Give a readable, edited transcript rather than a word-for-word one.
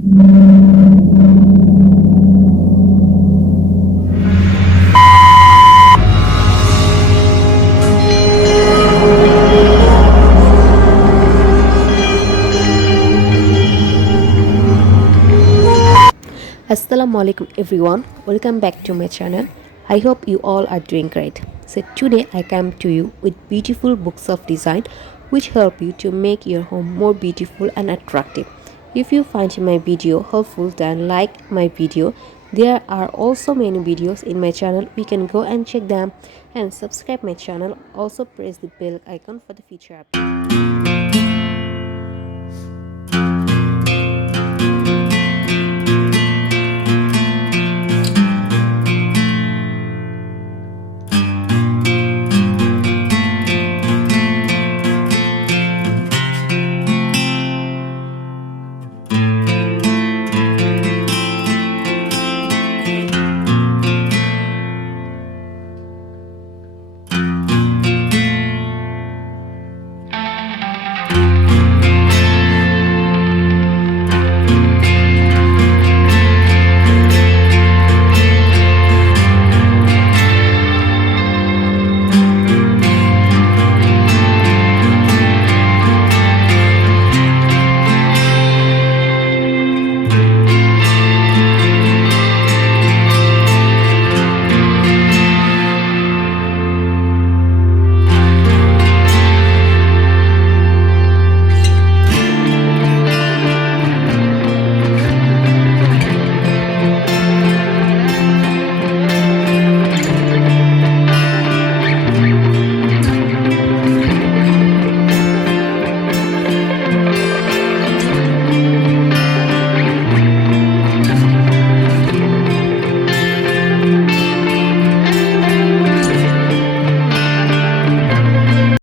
Assalamualaikum everyone, welcome back to my channel. I hope you all are doing great. So today I come to you with beautiful books of design which help you to make your home more beautiful and attractive. If you find my video helpful, then like my video. There are also many videos in my channel, we can go and check them, and subscribe my channel. Also press the bell icon for the future updates.